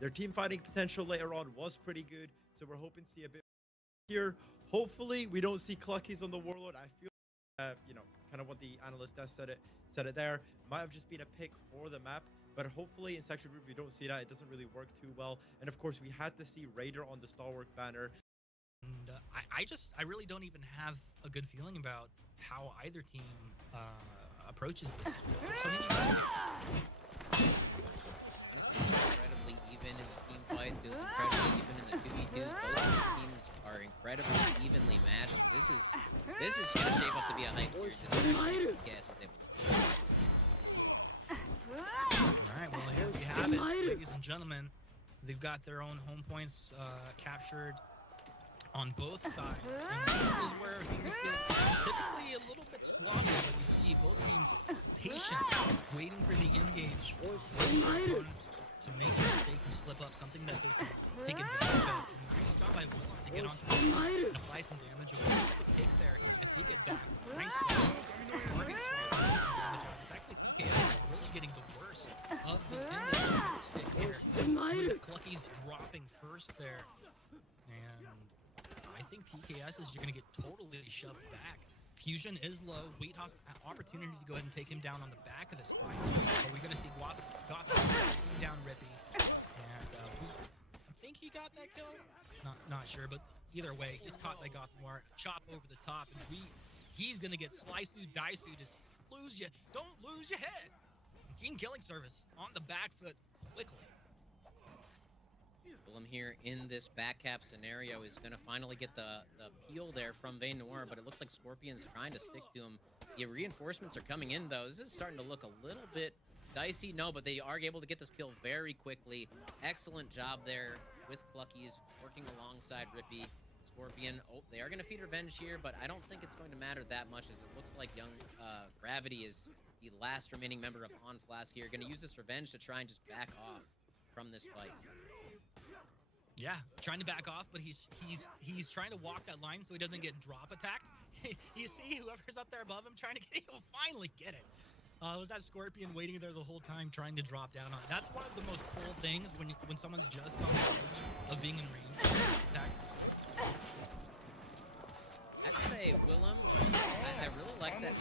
Their team fighting potential later on was pretty good, so we're hoping to see a bit here. Hopefully, we don't see Cluckies on the Warlord. I feel, kind of what the analyst has said it there. Might have just been a pick for the map, but hopefully in Section Group we don't see that. It doesn't really work too well. And of course, we had to see Raider on the Stalwart banner. And I really don't even have a good feeling about how either team approaches this. So many Honestly, incredibly even in the team fights. It was incredibly even in the 2v2s. Both teams are incredibly evenly matched. This is going to shape up to be a hype series, especially if TKS is able to. Alright, well here we have it, ladies and gentlemen. They've got their own home points captured on both sides. And this is where things get typically a little bit sloppy, but you see both teams patient, waiting for the engage to make a mistake and slip up, something that they can take advantage of. And nice job by Willem to get onto the side and apply some damage over the pick there. I see it get back. Nice target swap. It's actually TKS really getting the worst of the stick here. Clucky's dropping first there. And I think TKS is going to get totally shoved back. Fusion is low. Wheat has an opportunity to go ahead and take him down on the back of this fight. But we're going to see Gotham taking down Rippy. And I think he got that kill. Not sure, but either way, he's caught by Gotham. Chop over the top, and he's going to get sliced through, diced through. Just don't lose your head. Team killing service on the back foot quickly. Willem here in this back cap scenario is going to finally get the peel there from Vayne Noir, but it looks like Scorpion's trying to stick to him. The reinforcements are coming in, though. This is starting to look a little bit dicey. No, but they are able to get this kill very quickly. Excellent job there with Cluckies working alongside Rippy. Scorpion, they are going to feed Revenge here, but I don't think it's going to matter that much, as it looks like young Gravity is the last remaining member of On Flask here. Going to use this Revenge to try and just back off from this fight. Yeah, trying to back off, but he's trying to walk that line so he doesn't get drop attacked. You see whoever's up there above him trying to get, he'll finally get it. Was that Scorpion waiting there the whole time trying to drop down on it? That's one of the most cool things when someone's just on the edge of being in range. Attack. I'd say Willem, I really like that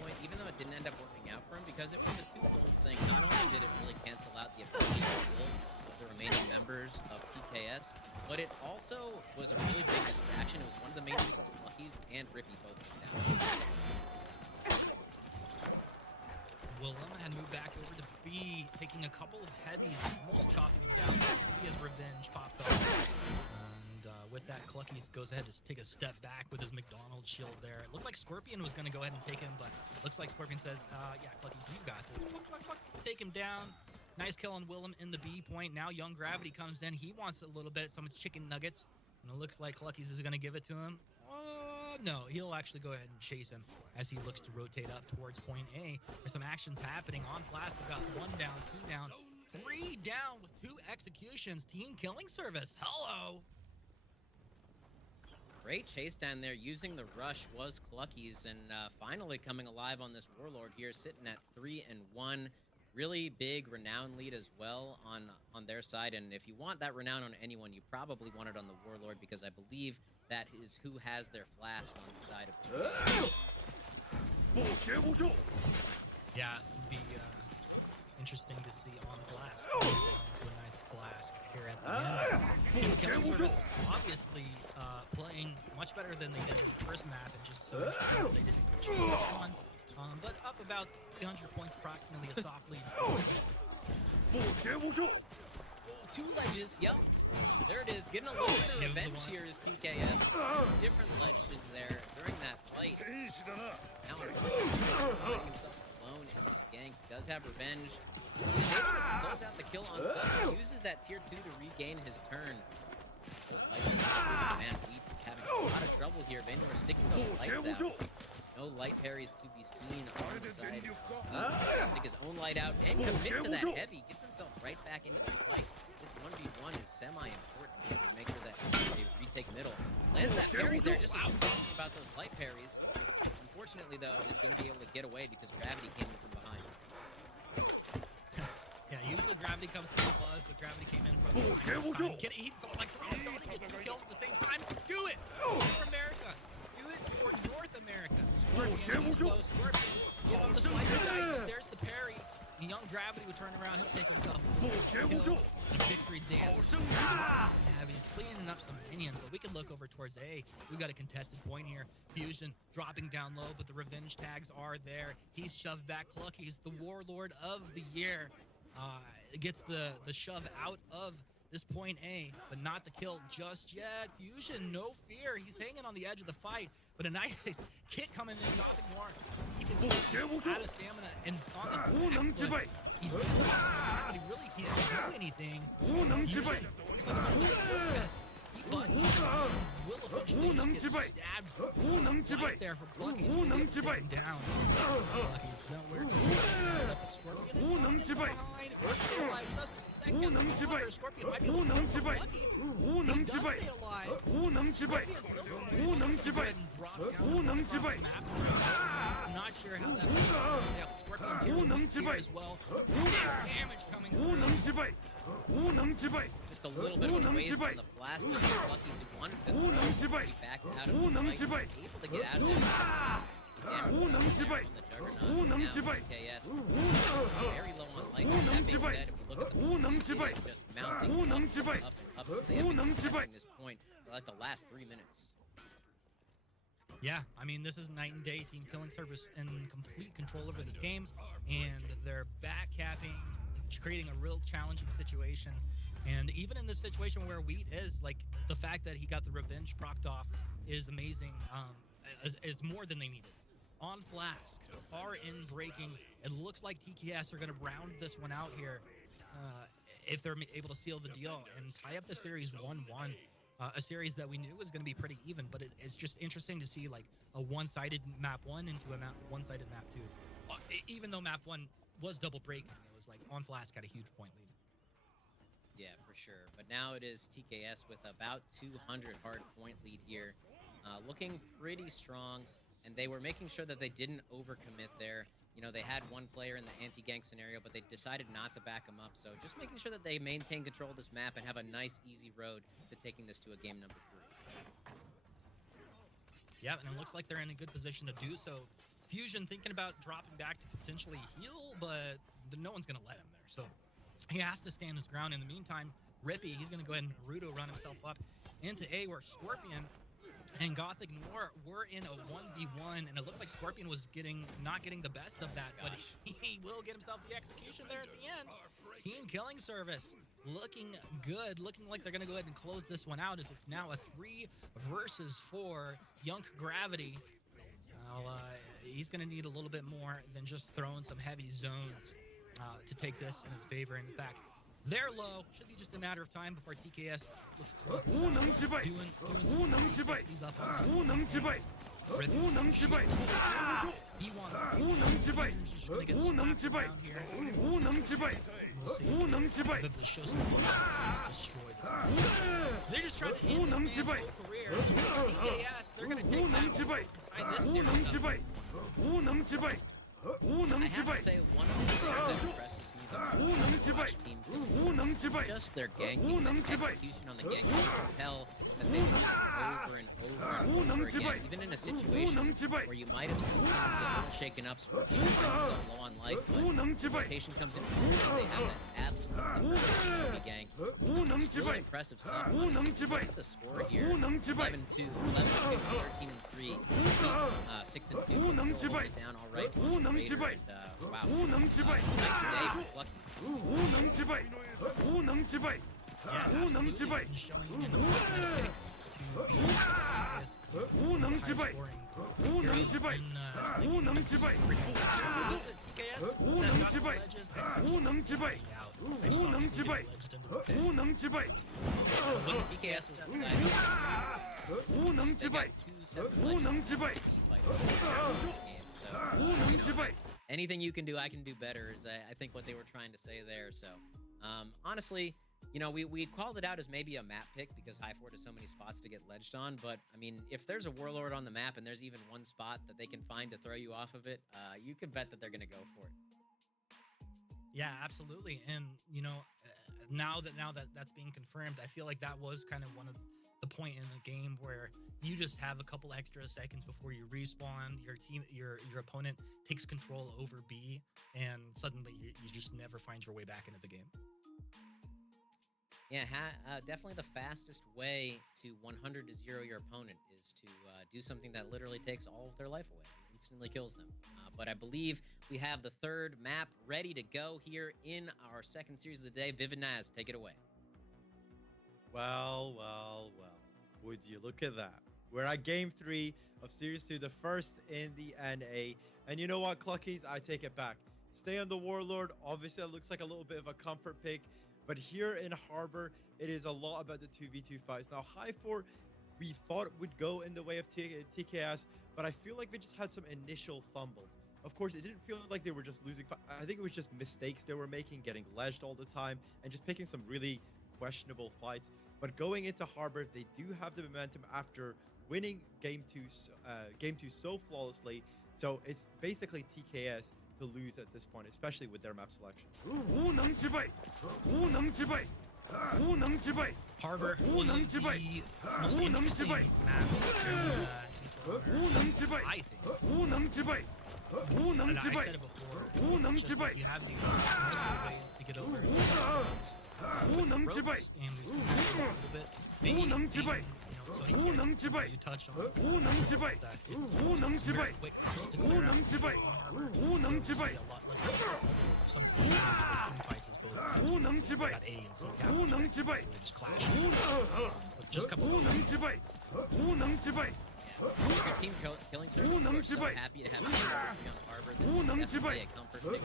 point, even though it didn't end up working out for him, because it was a twofold thing. Not only did it really cancel out the ability to kill the remaining members of TKS, but it also was a really big distraction. It was one of the main reasons Cluckies and Rippy both went down. Willem had moved back over to B, taking a couple of heavies, almost chopping him down. See his revenge popped off. And with that, Cluckies goes ahead to take a step back with his McDonald's shield there. It looked like Scorpion was going to go ahead and take him, but looks like Scorpion says, yeah, Cluckies, you got this. Take him down. Nice kill on Willem in the B point. Now Young Gravity comes in. He wants a little bit, some chicken nuggets. And it looks like Cluckies is going to give it to him. No, he'll actually go ahead and chase him as he looks to rotate up towards point A. There's some actions happening on Flask. They've got 1 down, 2 down, 3 down with 2 executions. Team killing service. Hello. Great chase down there. Using the rush was Cluckies, and finally coming alive on this Warlord here, sitting at 3-1. Really big renown lead as well on their side, and if you want that renown on anyone, you probably want it on the Warlord, because I believe that is who has their Flask on the side of the Yeah, it'd be interesting to see on Flask go down to a nice Flask here at the end. Team killing service obviously playing much better than they did in the first map, and just so much better they didn't achieve this one. But up about 300 points approximately, a soft lead. 2 ledges, yep. There it is, getting a little bit of revenge here is TKS. 2 different ledges there during that fight. Now finding himself alone in this gank. Does have revenge. Is able to close out the kill on Clutch. Uses that tier 2 to regain his turn. Those lights are man, Wheat is having a lot of trouble here. Vayne Noir sticking those lights out. No light parries to be seen on the side. Stick his own light out and commit to that heavy. Gets himself right back into the fight. This 1v1 is semi-important here to make sure that they retake middle. Lands that parry there just as you're talking about those light parries. Unfortunately, though, is going to be able to get away because Gravity came in from behind. Yeah, Usually Gravity comes from the buzz, but Gravity came in from the time. He like throwing starting to get 2 kills at the same time. Do it for America. Do it for North America. Scorpion, East Coast, Scorpion. Give him the slicer dice. There's the parry. Young Gravity would turn around. He'll take himself a kill. A victory dance. He's cleaning up some minions, but we can look over towards A. We've got a contested point here. Fusion dropping down low, but the revenge tags are there. He's shoved back. Clucky's the warlord of the year. Gets the shove out of this point A, but not the kill just yet. Fusion, no fear. He's hanging on the edge of the fight, but a nice kick coming in. Gothic Noir. He's out of stamina and on his back foot. He's been but he really can't do anything. Fusion looks like a really focused. He thought he will eventually just get stabbed right there from Clucky's. He's able to take him down. Clucky's nowhere to go. Scorpion is behind. Scorpion might be able to kill Lucky's. He does stay alive. I'm not sure how that works. Yeah, Scorpion's here as well. Damage coming through. Just a little bit of a waste on the blast, but Lucky's one he backed out of the fight. He was able to get out of it. Damage on the Juggernaut. TKS very low on life. That being said, if we look at the point, it's just mounting up as they have been contesting this point for like the last 3 minutes. Yeah, I mean, this is night and day. Team Killing Service in complete control over this game, and they're backcapping, creating a real challenging situation. And even in this situation where Wheat is, like, the fact that he got the revenge procced off is amazing, is more than they needed. On Flask, are in breaking. It looks like TKS are going to round this one out here if they're able to seal the deal and tie up the series 1-1. A series that we knew was going to be pretty even, but it's just interesting to see like a one-sided map 1 into a one-sided map 2. Even though map 1 was double breaking, it was like On Flask had a huge point lead. Yeah, for sure. But now it is TKS with about 200 hard point lead here, looking pretty strong. And they were making sure that they didn't overcommit there. You know, they had one player in the anti-gank scenario, but they decided not to back him up. So just making sure that they maintain control of this map and have a nice, easy road to taking this to a game number 3. Yeah, and it looks like they're in a good position to do so. Fusion thinking about dropping back to potentially heal, but no one's going to let him there. So he has to stand his ground. In the meantime, Rippy, he's going to go ahead and Naruto run himself up into A, where Scorpion and Gothic Noir were in a 1v1, and it looked like Scorpion was not getting the best of that, but he will get himself the execution there at the end. Team Killing Service looking good, looking like they're going to go ahead and close this one out, as it's now a 3 versus 4. Young Gravity, he's going to need a little bit more than just throwing some heavy zones to take this in his favor. And in fact, they're low. Should be just a matter of time before TKS looks to close this out. Doing 360s up on he wants Fusion's just going to get slapped around here. We'll see if the show's just destroyed this. They're just trying to end this man's whole career. TKS, they're going to take that one and tie this series up. I have to say, one of the things that impresses me the most team just their ganking, the execution on the gank. You can tell that they do it over and over and over again, even in a situation where you might have seen something a little shaken up, Scorpion comes up low on life, but rotation comes in, they have that absolutely perfect gank. It's really impressive stuff. Honestly. Look at the score here: 11-2, 11-2, 13-3, 6-2. Still holding it down all right. Raider and wow, nice day for Lucky. Yeah, absolutely. And showing in the first pick to be the highest scoring TKS was the side. They got 2 separate legends. So, anything you can do, I can do better, is I think what they were trying to say there. So, honestly, we called it out as maybe a map pick because High Fort has so many spots to get ledged on. But, I mean, if there's a Warlord on the map and there's even one spot that they can find to throw you off of it, you could bet that they're going to go for it. Yeah, absolutely. And you know, now that that's being confirmed, I feel like that was kind of one of the point in the game where you just have a couple extra seconds before you respawn. Your opponent takes control over B, and suddenly you just never find your way back into the game. Yeah, definitely the fastest way to 100 to 0 your opponent is to do something that literally takes all of their life away. It instantly kills them. But I believe we have the third map ready to go here in our second series of the day. Vivid Naz, take it away. Well, well, well. Would you look at that? We're at game 3 of Series 2, the first in the NA. And you know what, Cluckies? I take it back. Stay on the Warlord. Obviously, it looks like a little bit of a comfort pick. But here in Harbor, it is a lot about the 2v2 fights. Now, High 4, we thought would go in the way of TKS, but I feel like they just had some initial fumbles. Of course, it didn't feel like they were just losing. I think it was just mistakes they were making, getting ledged all the time, and just picking some really questionable fights. But going into Harbor, they do have the momentum after winning game two so flawlessly. So it's basically TKS to lose at this point, especially with their map selection. Harbor, one of the most interesting maps I think. And I said it before, it's just like you have these multiple ways to get over ropes, and we've seen that a little bit. Maybe, so you touched on it, that it's very quick to clear out on Harbor, so you see a lot less process. Sometimes those team fights is both teams, they got A and C captures, so they just clash. But just a couple of Your team killing service, we're so happy to have you working on Harbor. This is definitely a comfort pick.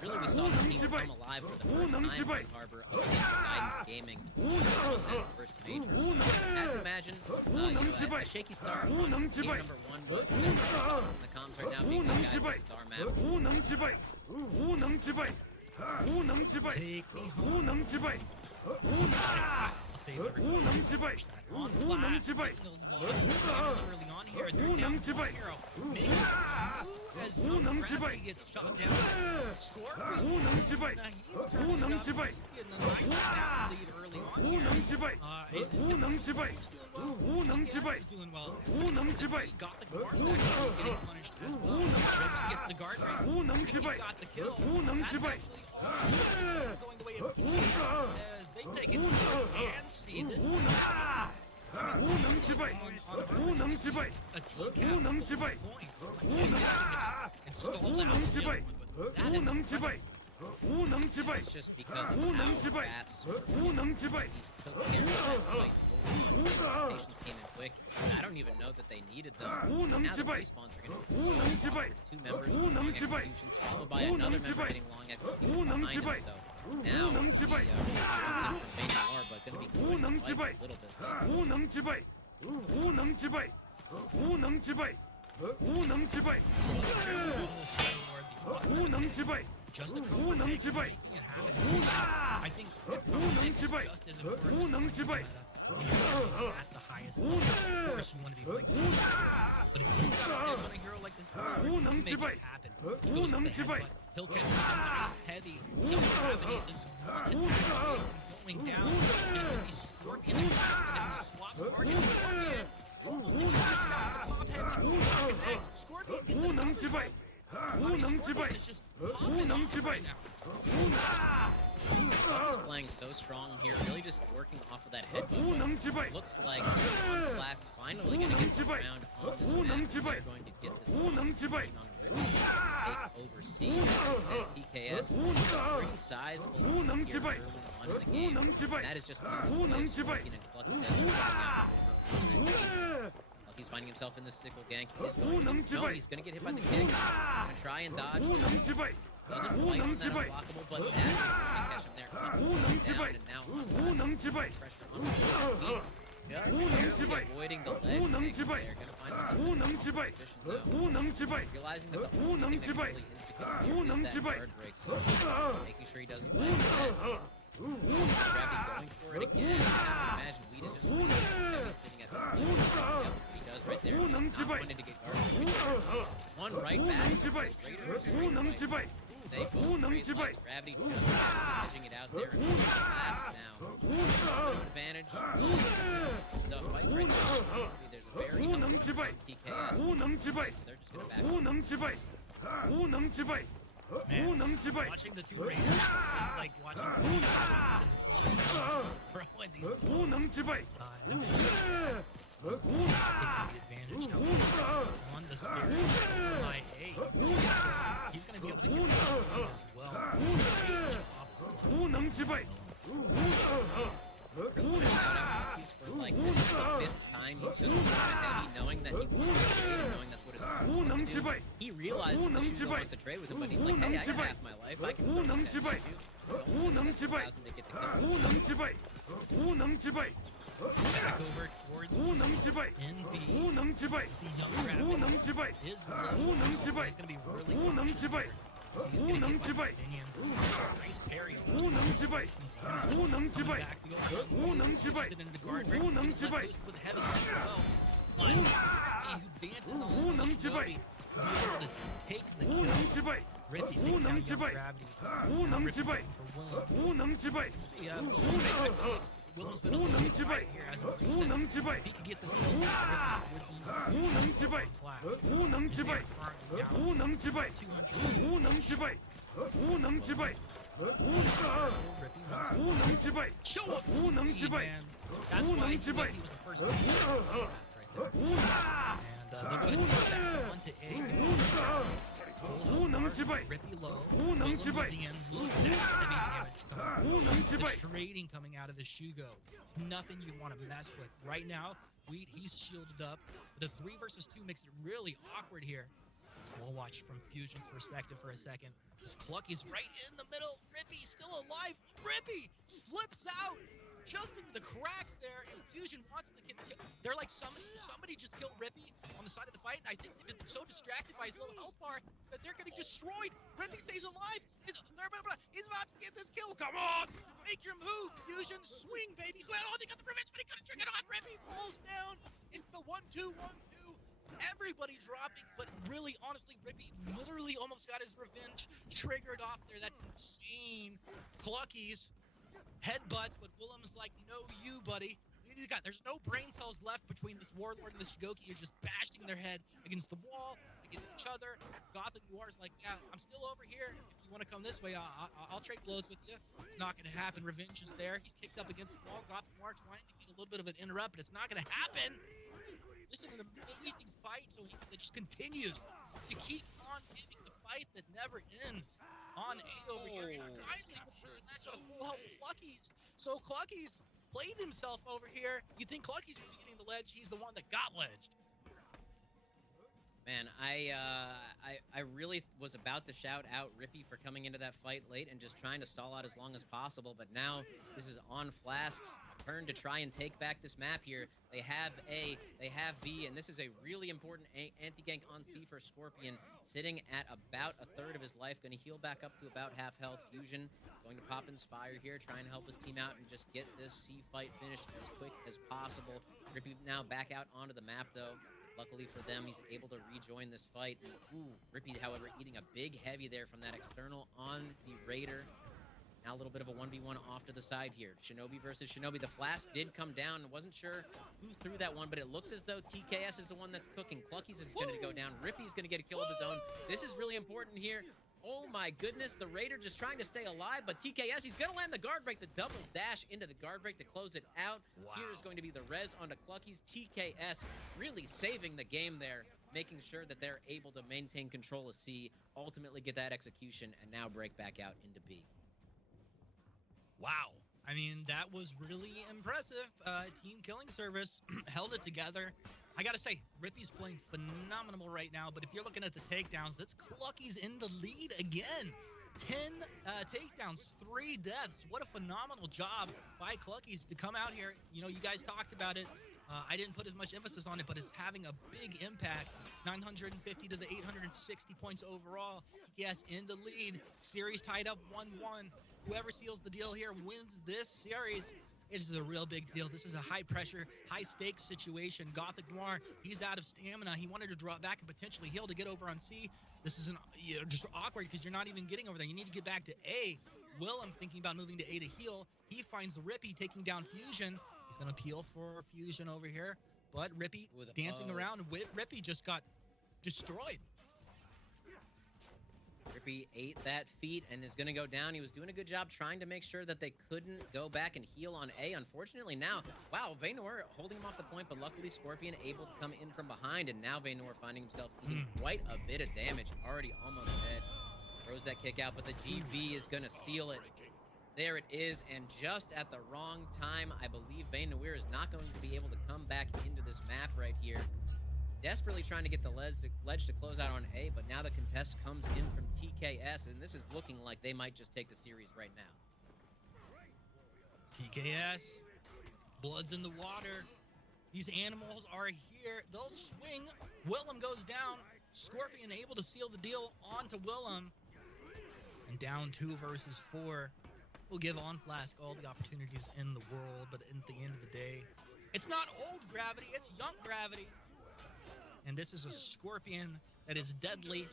Really, we saw this team come alive for the first time on Harbor against Guidance Gaming on that first major. So I have to imagine a shaky start on game number 1, but in the comms right now being the guys, this is our map. Take me home. On flat, taking a lot of damage early on here. They're down to one hero. Makes as Bradley gets shot down. Scorpion. Now he's turning it up. He's getting a nice snap lead early on here. He's doing well. He's doing well. He got the guards actually getting punished as well. Reggie gets the guard right. He's got the kill. That's actually all going the way of team as they take it and see this is a team installed out. It's just because of how fast he's took care of that fight. Patients came in quick, but I don't even know that they needed them. Now the respawns are going to be so awkward. 2 members with long executions, followed by another member getting long executions behind him. So now the from main war, but going to be going to fight a little bit. Just the cover making it happen. I think it's just as important at the highest level. Of course, you want to be playing but if you got on a hero like this, you make it happen. Goes for the headbutt. He'll catch some nice heavy. He'll gravity is one attack going down. There's going to be Scorpion in the back, and as he swaps targets, Scorpion almost like he's off the top heavy. Scorpion gets another fight. Scorpion is just popping off right now. He's playing so strong here, really just working off of that headbutt. Looks like Class finally going to get some round on this map. They're going to get this position on Ricky to take over C. As said, TKS pretty sizable here early on in the game. And that is just one place Scorpion and Clucky's as they're coming out. He's finding himself in the sickle gank. He's going to get hit by the kick. He's going to try and dodge. Doesn't quite on that unblockable, but that's going to catch him there. Down, and now on pressure on his just barely avoiding the ledge. They're going to find themselves in a position now. Realizing that the only thing that can really instigate here is that guard break. So making sure he doesn't find that. Gravity going for it again. I imagine Weed is just really sitting at his feet. Yep, he does right there. He's not wanting to get guarded. One right back. Raiders They both trade lights. Gravity just edging it out there. And Flask now. Advantage. The fight's right now. There's a very healthy TKS. So they're just going to back up. Man, watching the two Raiders is like watching two throwing these taking the advantage on the stairs. By A, he's going to be able to get the as well. He's for like this is the 5th time he's just heavy, knowing that he knowing that's what his opponent's supposed to do. He realizes that Shugo wants to trade with him, but he's like, hey, I got half my life, I can do this heavy too. That's what allows him to get the kill. Back over towards NB. See young Gravity is low. He's going to be really cautious. He's getting hit by minions. Nice parry. Coming back, the old pushes it into the guard break. He's going to let loose with the heavy as well. But Rippy, who dances on the Shinobi, will be able to take the kill. Rippy taking down young Gravity. Now Rippy for Willem. See, Willem's been a little bit quiet here as of recent. If he could get this kill, Rippy would be Show up speed, man. That's why he was the first one right there. And they'll go ahead and put that one to A. Rippy low. Willem moving in. Look at that heavy damage coming. The trading coming out of the Shugo. It's nothing you want to mess with. Right now, he's shielded up. The 3 versus 2 makes it really awkward here. We'll watch from Fusion's perspective for a second. This Clucky's right in the middle. Rippy still alive. Rippy slips out just into the cracks there, and Fusion wants to get the kill. They're like, somebody just killed Rippy on the side of the fight, and I think they've been so distracted by his low health bar that they're getting destroyed. Rippy stays alive. He's about to get this kill. Come on, make your move, Fusion. Swing, baby. Oh, they got the revenge, but he couldn't trigger it on. Rippy falls down. It's the 1-2-1-2. Everybody dropping, but really, honestly, Rippy literally almost got his revenge triggered off there. That's insane. Cluckies, headbutts, but Willem's like, no, you, buddy. There's no brain cells left between this Warlord and this Shigoki. You're just bashing their head against the wall, against each other. Gotham Noir's like, yeah, I'm still over here. If you want to come this way, I'll trade blows with you. It's not going to happen. Revenge is there. He's kicked up against the wall. Gotham Noir trying to get a little bit of an interrupt, but it's not going to happen. Listen to the amazing fight, so it just continues to keep on giving the fight that never ends. On A over here, finally with the match on a full health Cluckies. So Cluckies played himself over here. You think Cluckies would be getting the ledge? He's the one that got ledged. Man, I really was about to shout out Rippy for coming into that fight late and just trying to stall out as long as possible, but now this is on Flask's turn to try and take back this map here. They have A, they have B, and this is a really important anti-gank on C for Scorpion, sitting at about a third of his life, going to heal back up to about half health. Fusion going to pop Inspire here, trying to help his team out and just get this C fight finished as quick as possible. Rippy now back out onto the map, though. Luckily for them, he's able to rejoin this fight. Ooh, Rippy, however, eating a big heavy there from that external on the Raider. Now a little bit of a 1v1 off to the side here. Shinobi versus Shinobi. The Flask did come down. Wasn't sure who threw that one, but it looks as though TKS is the one that's cooking. Cluckies is going to go down. Rippy's going to get a kill of his own. This is really important here. Oh my goodness, the Raider just trying to stay alive, but TKS, he's going to land the guard break, the double dash into the guard break to close it out. Wow. Here is going to be the res onto Cluckies. TKS really saving the game there, making sure that they're able to maintain control of C, ultimately get that execution, and now break back out into B. Wow. I mean, that was really impressive. Team killing service held it together. I gotta say, Rippy's playing phenomenal right now, but if you're looking at the takedowns, it's Cluckies in the lead again. 10 takedowns, 3 deaths. What a phenomenal job by Cluckies to come out here. You know, you guys talked about it. I didn't put as much emphasis on it, but it's having a big impact. 950 to the 860 points overall. Yes, in the lead. Series tied up 1-1. Whoever seals the deal here wins this series. This is a real big deal. This is a high-pressure, high-stakes situation. Gothic Noir, he's out of stamina. He wanted to drop back and potentially heal to get over on C. This is just awkward because you're not even getting over there. You need to get back to A. Willem thinking about moving to A to heal. He finds Rippy taking down Fusion. He's going to peel for Fusion over here. But Rippy dancing around. Rippy just got destroyed. Rippy ate that feat and is going to go down. He was doing a good job trying to make sure that they couldn't go back and heal on A. Unfortunately now, wow, Vaynor holding him off the point, but luckily Scorpion able to come in from behind, and now Vaynor finding himself eating quite a bit of damage, already almost dead. Throws that kick out, but the GB is going to seal it. There it is, and just at the wrong time, I believe Vaynor is not going to be able to come back into this map right here. Desperately trying to get the ledge to close out on A, but now the contest comes in from TKS, and this is looking like they might just take the series right now. TKS, blood's in the water. These animals are here. They'll swing. Willem goes down. Scorpion able to seal the deal onto Willem. And down 2 versus 4. We'll give On Flask all the opportunities in the world, but at the end of the day, it's not old gravity, it's young gravity. And this is a Scorpion that is deadly,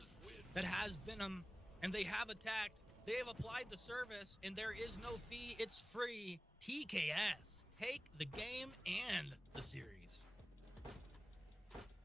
that has venom, and they have attacked. They have applied the service, and there is no fee. It's free. TKS, take the game and the series.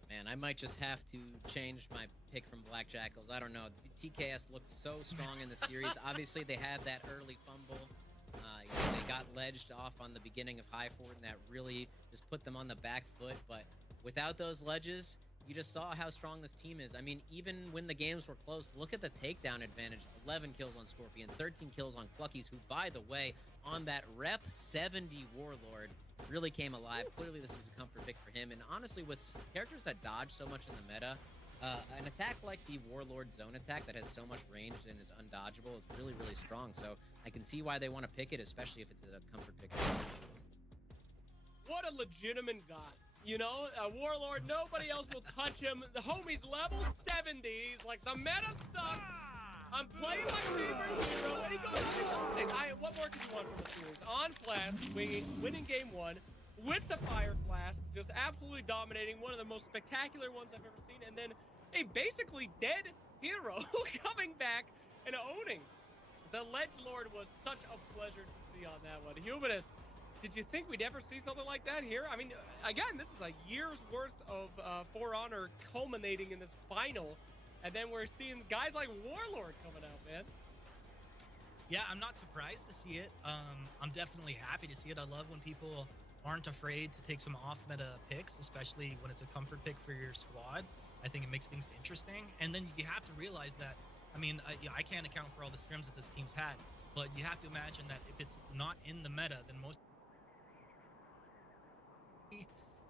Man, I might just have to change my pick from Black Jackals. I don't know. TKS looked so strong in the series. Obviously, they had that early fumble. They got ledged off on the beginning of High Fort, and that really just put them on the back foot. But without those ledges, you just saw how strong this team is. I mean, even when the games were close, look at the takedown advantage. 11 kills on Scorpion, 13 kills on Cluckies, who, by the way, on that Rep 70 Warlord, really came alive. Clearly, this is a comfort pick for him. And honestly, with characters that dodge so much in the meta, an attack like the Warlord zone attack that has so much range and is undodgeable is really, really strong. So I can see why they want to pick it, especially if it's a comfort pick. What a legitimate guy. You know, a Warlord, nobody else will touch him. The homie's level 70. He's like, the meta sucks. I'm playing my favorite hero. And he goes on. What more could you want from the series? On Flask, winning game 1 with the Fire Flask, just absolutely dominating. One of the most spectacular ones I've ever seen. And then a basically dead hero coming back and owning. The Ledge Lord was such a pleasure to see on that one. Humanist, did you think we'd ever see something like that here? I mean, again, this is a year's worth of For Honor culminating in this final. And then we're seeing guys like Warlord coming out, man. Yeah, I'm not surprised to see it. I'm definitely happy to see it. I love when people aren't afraid to take some off-meta picks, especially when it's a comfort pick for your squad. I think it makes things interesting. And then you have to realize that, I mean, I can't account for all the scrims that this team's had, but you have to imagine that if it's not in the meta, then most...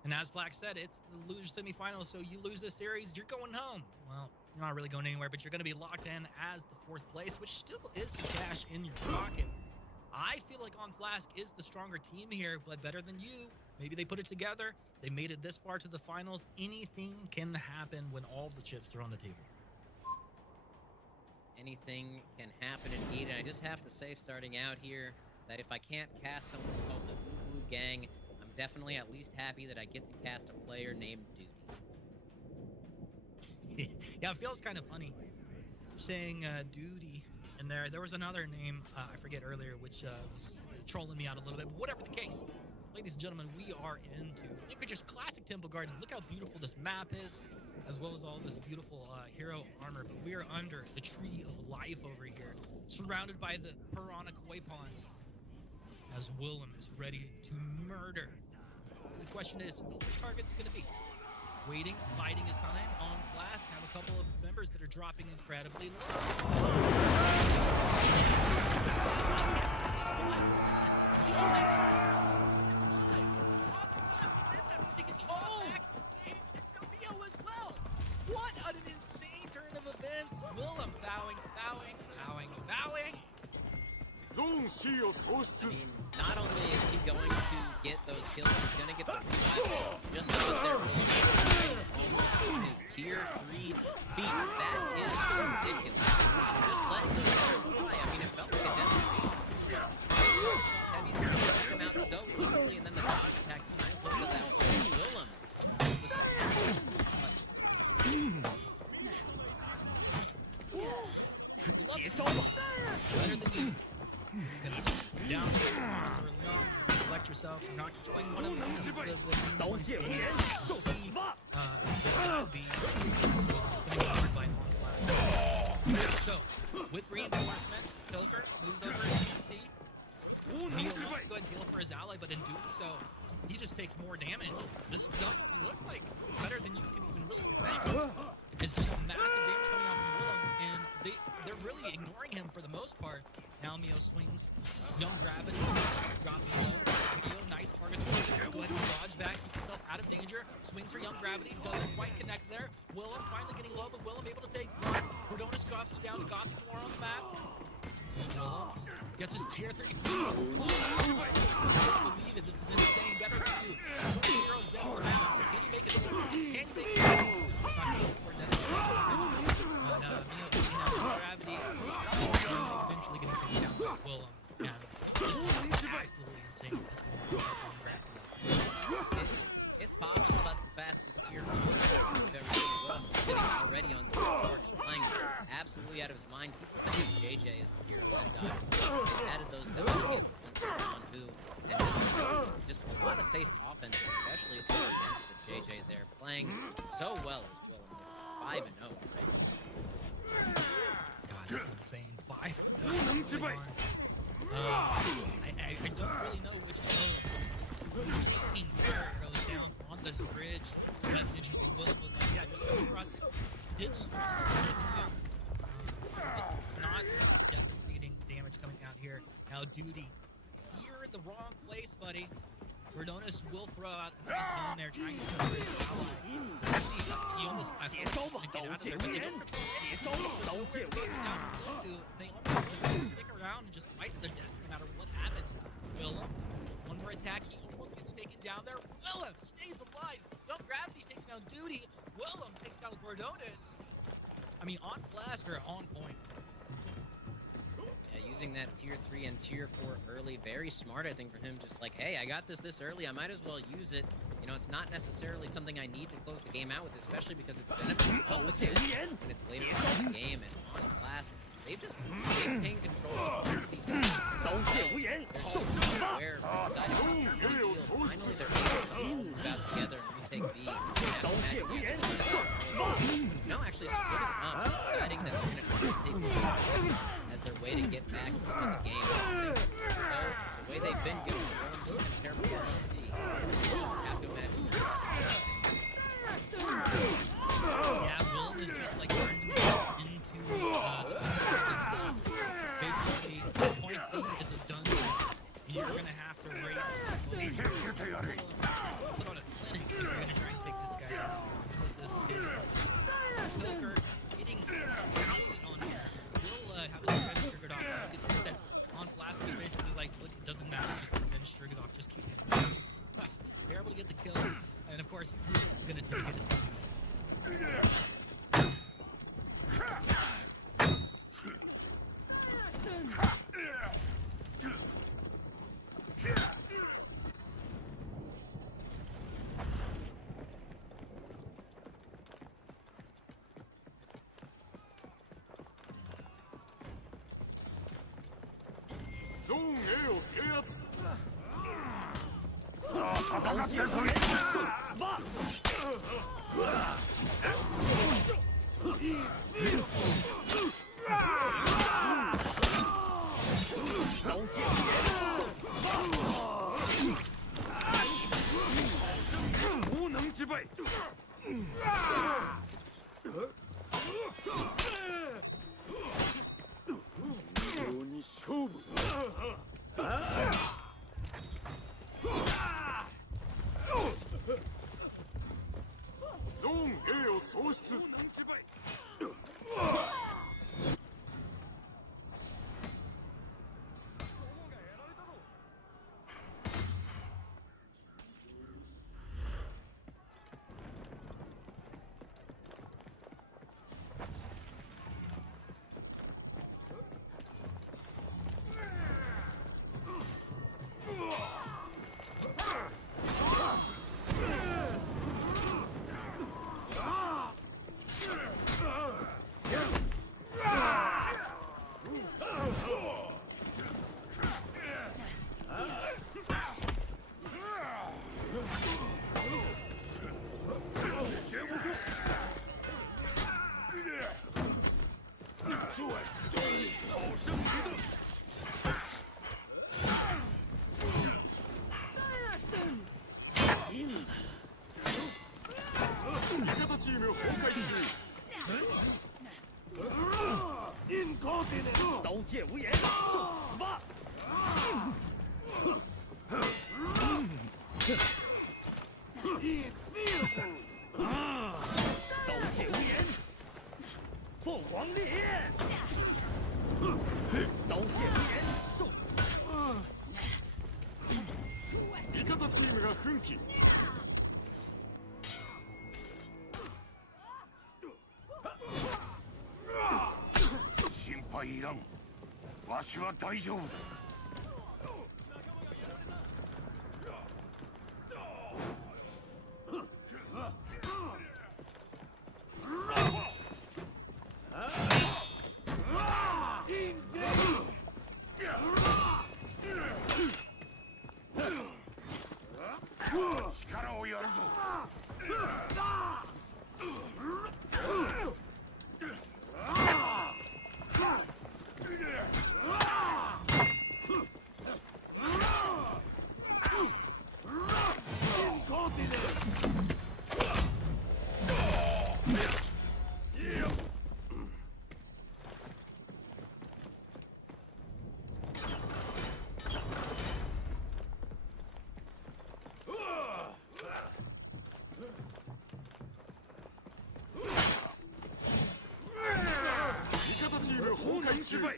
And as Slack said, it's the loser semifinals, so you lose this series, you're going home. Well, you're not really going anywhere, but you're going to be locked in as the 4th place, which still is some cash in your pocket. I feel like On Flask is the stronger team here, but better than you. Maybe they put it together. They made it this far to the finals. Anything can happen when all the chips are on the table. Anything can happen indeed, and I just have to say, starting out here, that if I can't cast someone called the Woo Woo Gang, I'm definitely at least happy that I get to cast a player named Duty. Yeah, it feels kind of funny saying Duty in there. There was another name, I forget earlier, which was trolling me out a little bit, but whatever the case, ladies and gentlemen, we are into look at just classic Temple Garden. Look how beautiful this map is, as well as all this beautiful hero armor. But we are under the Tree of Life over here, surrounded by the Piranha Koi Pond, as Willem is ready to murder. The question is, which target is it going to be? Waiting, biding his time. On Flask, have a couple of members that are dropping incredibly low. What an insane turn of events! Willem bowing. I mean, not only is he going to get those kills, he's going to get the revival just because they're almost in his tier 3 feats. That is ridiculous. Just letting those guys fly. I mean, it felt like a demonstration. Heavy's going to come out so You love it. Better than you. Down here, early on, collect yourself. You're not controlling one of them. See, this would be covered by on-flash. So, with reinforcements, Pilker moves over to DC. Neil wants to go ahead and heal for his ally, but in doing so, he just takes more damage. This doesn't look like better than you can even really think. It's just massive damage coming out from Willem, and they're really ignoring him for the most part. Now Mio swings, young gravity, dropping low. Mio, nice target swing. Go ahead and dodge back, keep himself out of danger. Swings for young gravity, doesn't quite connect there. Willem finally getting low, but Willem able to take one. Cordonus drops down to Gothic Noir on the map. Willem gets his tier 3. I can't believe it. This is insane. Better than you. 2 heroes down on the map. Can you make it? Can you make it? It's not good for Dennis. Mio, gravity. Eventually going to take down Willem. And this is absolutely insane. It's possible that's the fastest tier 4 we've ever seen. Willem sitting already on tier 4, just playing absolutely out of his mind. People think JJ is the hero that died. They added those gets on who, and this is just a lot of safe offense, especially against the JJ there, playing so well as Willem. 5-0 right now. God, that's insane. 5-0. I don't really know which taking arrows down on this bridge. That's interesting. Willem was like, yeah, just go across it. Did start not devastating damage coming out here. Now Duty, you're in the wrong place, buddy. Cordonus will throw out a nice zone there, trying to cover his ally. He almost, I thought he was going to get out of there, but they don't control it. There's nowhere to go down to. They almost just going to stick around and just fight to their death no matter what happens. Willem, one more attack, he almost gets taken down there. Willem stays alive. Young Gravity takes down Duty. Willem takes down Cordonus. I mean, on flash or on point. Yeah, using that tier 3 and tier 4 early, very smart, I think, for him. Just like, hey, I got this early, I might as well use it. You know, it's not necessarily something I need to close the game out with, especially because it's going to be up again when it's later in the game. And on class, they've just maintained control of these guys. They're just aware of exciting finally they're able to all move out together and retake B. No, actually splitting them up. It's exciting that they're going to try to take B as their way to get back into the game. So, the way they've been given the Willem just in terrible RNC. Have to imagine. Yeah, Willem is just like turned himself into basically, point C is a done deal. You're gonna have to raise put on a clinic if you're gonna try and take this guy down. This is Pilker getting pounded on here. Will have his revenge triggered off. You can see that on Flask is basically like, look, it doesn't matter, just the revenge triggers off, just keep hitting him. They're able to get the kill, and of course, who's gonna take it? 崩壊中。刀剑无言，受死吧！刀剑无言，凤凰烈焰。刀剑无言，受死。味方チームが奮起。心配いらん。わしは大丈夫だ。力をやるぞ。失败，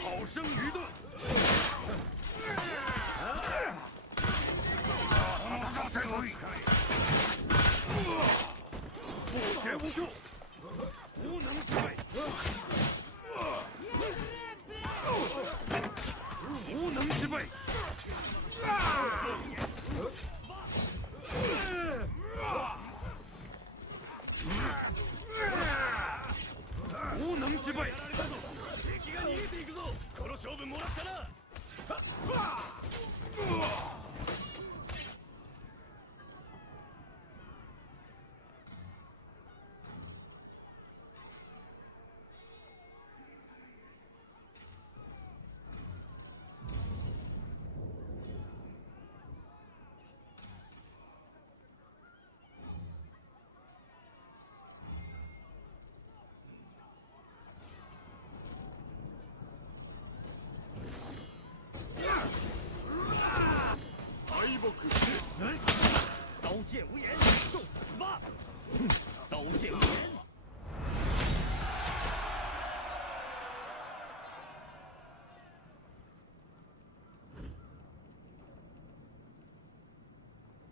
好生愚钝。不chết无救，无能之辈，无能之辈。無能之輩。敵が逃げていくぞ。この勝負もらったな。刀剑无言，受死吧！刀剑无言。